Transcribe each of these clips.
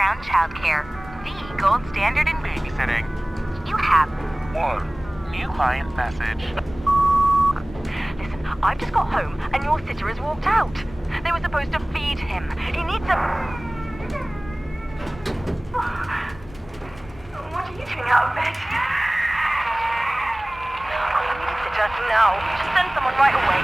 year-round childcare, the gold standard in Babysitting. You have. One. New client message. Listen, I've just got home and your sitter has walked out. They were supposed to feed him. He needs a... What are you doing out of bed? I need a sitter now. Just send someone right away.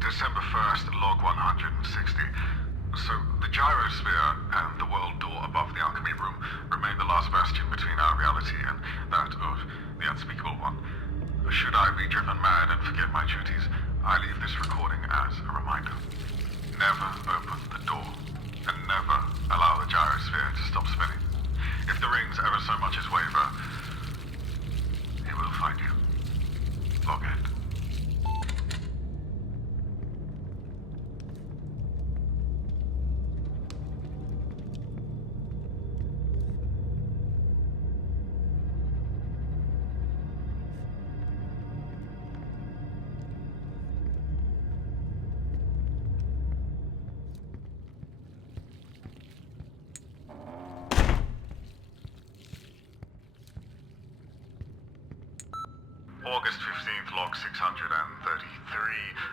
December 1st, log 160. So, the gyrosphere and the world door above the alchemy room remain the last bastion between our reality and that of the unspeakable one. Should I be driven mad and forget my duties, I leave this recording as a reminder. Never open the door, and never allow the gyrosphere to stop spinning. If the rings ever so much as waver, it will find you. Log end. August 15th, log 633.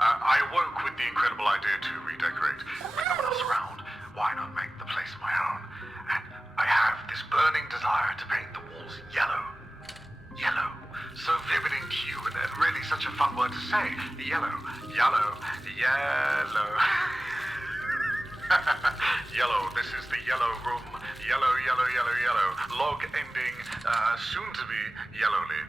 I awoke with the incredible idea to redecorate. With no one else around, why not make the place my own? And I have this burning desire to paint the walls yellow. Yellow. So vivid in hue and really such a fun word to say. Yellow. Yellow. Yellow. Yellow. This is the yellow room. Yellow, yellow, yellow, yellow. Log ending, soon to be yellowly.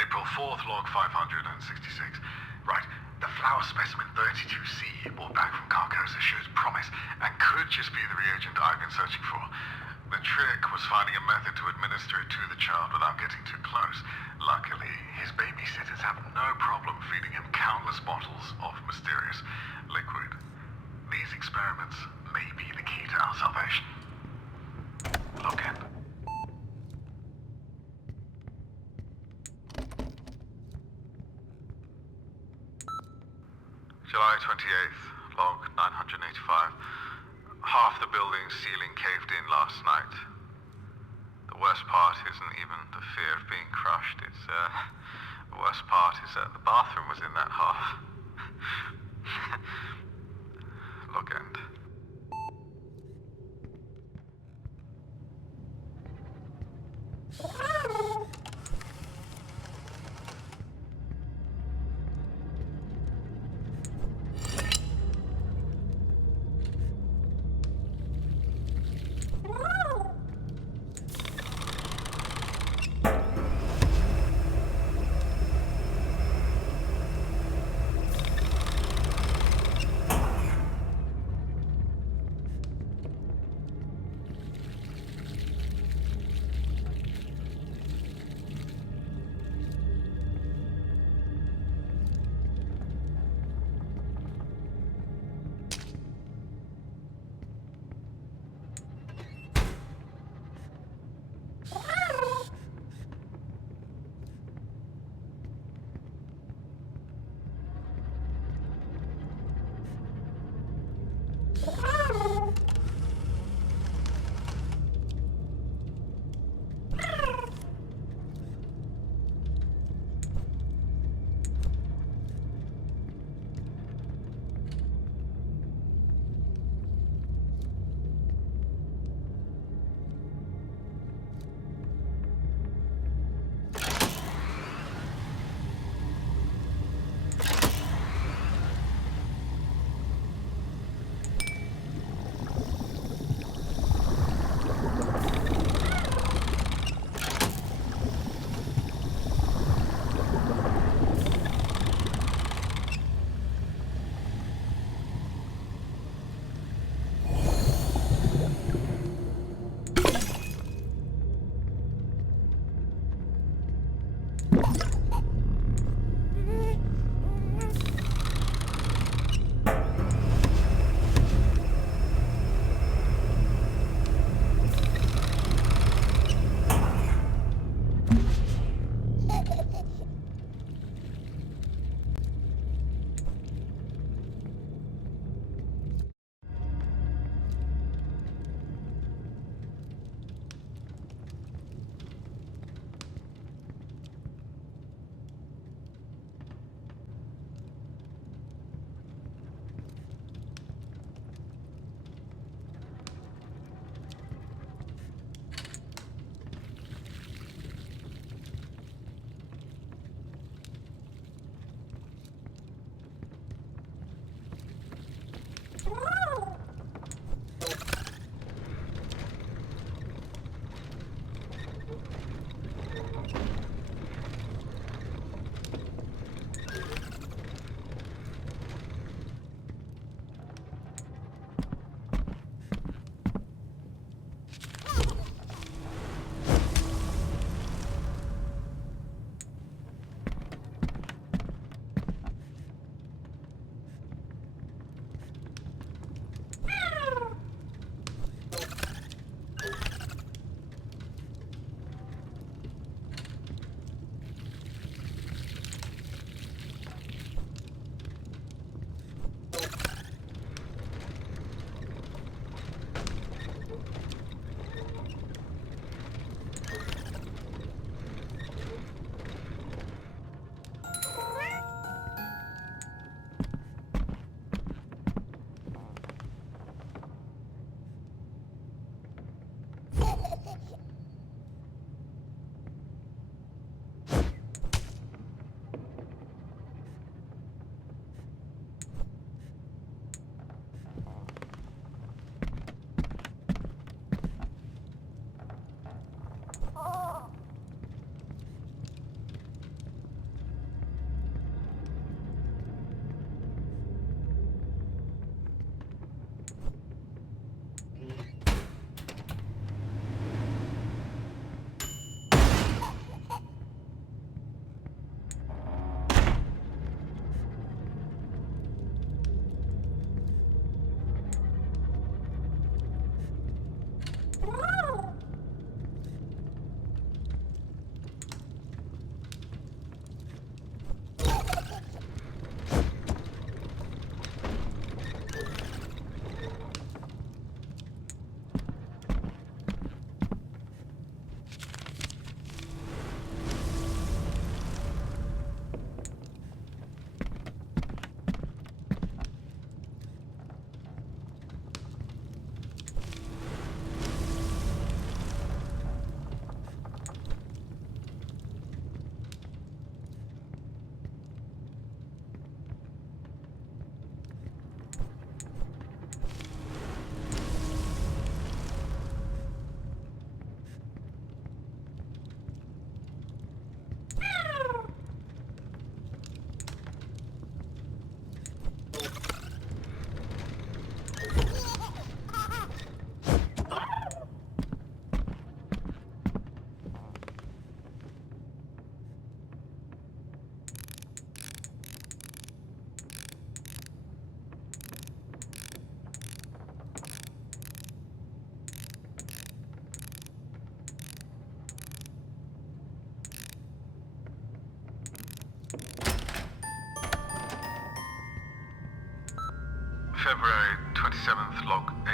April 4th, log 566. Right, the flower specimen 32C brought back from Carcosa shows promise and could just be the reagent I've been searching for. The trick was finding a method to administer it to the child without getting too close. Luckily, his babysitters have no problem feeding him countless bottles of mysterious liquid. These experiments may be the key to our salvation. Look in. July 28th, log 985. Half the building's ceiling caved in last night. The worst part part isn't even the fear of being crushed. It's, the worst part is that the bathroom was in that half. Log end.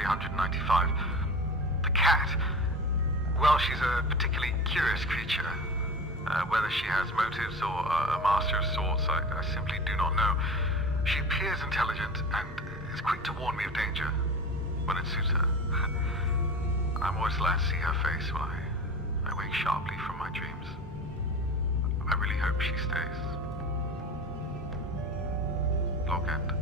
395. The cat, well, she's a particularly curious creature. Whether she has motives or a master of sorts, I simply do not know. She appears intelligent and is quick to warn me of danger when it suits her. I'm always glad to see her face when I wake sharply from my dreams. I really hope she stays. Log end.